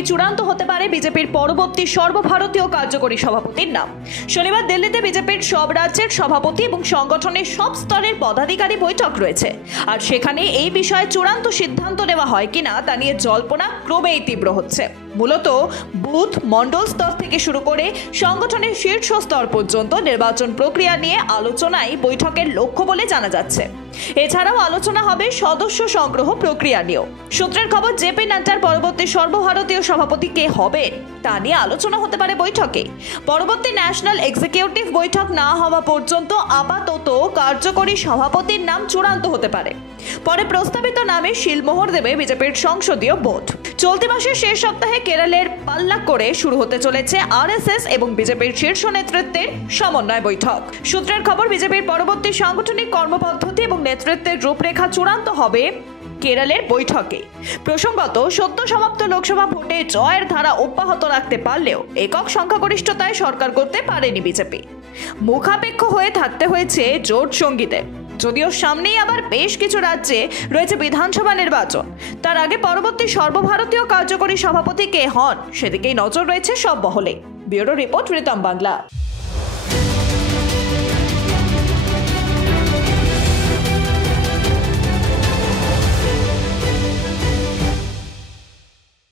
বৈঠকে চূড়ান্ত হতে পারে বিজেপির পরবর্তী সর্বভারতীয় কার্যকরী সভাপতির নাম। শনিবার দিল্লিতে বিজেপির সব রাজ্যের সভাপতি এবং সংগঠনের সব স্তরের পদাধিকারী বৈঠক রয়েছে, আর সেখানে এই বিষয়ে চূড়ান্ত সিদ্ধান্ত নেওয়া হয় কিনা তা নিয়ে জল্পনা ক্রমেই তীব্র হচ্ছে। মূলত বুথ মণ্ডল স্তর থেকে শুরু করে সংগঠনের শীর্ষ স্তর পর্যন্ত নির্বাচন প্রক্রিয়া নিয়ে আলোচনাই বৈঠকের লক্ষ্য বলে জানা যাচ্ছে। এছাড়াও আলোচনা হবে সদস্য সংগ্রহ প্রক্রিয়া নিয়েও। সূত্রের খবর, জেপি নাড্ডার পরবর্তী সর্বভারতীয় সভাপতি কে হবেন তা নিয়ে আলোচনা হতে পারে বৈঠকে। পরবর্তী ন্যাশনাল এক্সিকিউটিভ বৈঠক না হওয়া পর্যন্ত আপাতত কার্যকরী সভাপতির নাম চূড়ান্ত হতে পারে। পরে প্রস্তাবিত নামে শিলমোহর দেবে বিজেপির সংসদীয় বোর্ড। চলতি মাসের শেষ সপ্তাহে কেরলের পাল্লাক্কড়ে শুরু হতে চলেছে আরএসএস এবং বিজেপির শীর্ষ নেতৃত্বের সমন্বয় বৈঠক। সূত্রের খবর, বিজেপির পরবর্তী সাংগঠনিক কর্মপদ্ধতি এবং নেতৃত্বের রূপরেখা চূড়ান্ত হবে কেরলের বৈঠকে। প্রসঙ্গত, সদ্য সমাপ্ত লোকসভা ভোটে জয়ের ধারা অব্যাহত রাখতে পারলেও একক সংখ্যাগরিষ্ঠতায় সরকার করতে পারেনি বিজেপি। মুখাপেক্ষ হয়ে থাকতে হয়েছে জোট সঙ্গীদের। যদিও সামনেই আবার বেশ কিছু রাজ্যে রয়েছে বিধানসভা নির্বাচন, তার আগে পরবর্তী সর্বভারতীয় কার্যকরী সভাপতি কে হন সেদিকেই নজর রয়েছে সব মহলে। Bureau report, Ritam Bangla.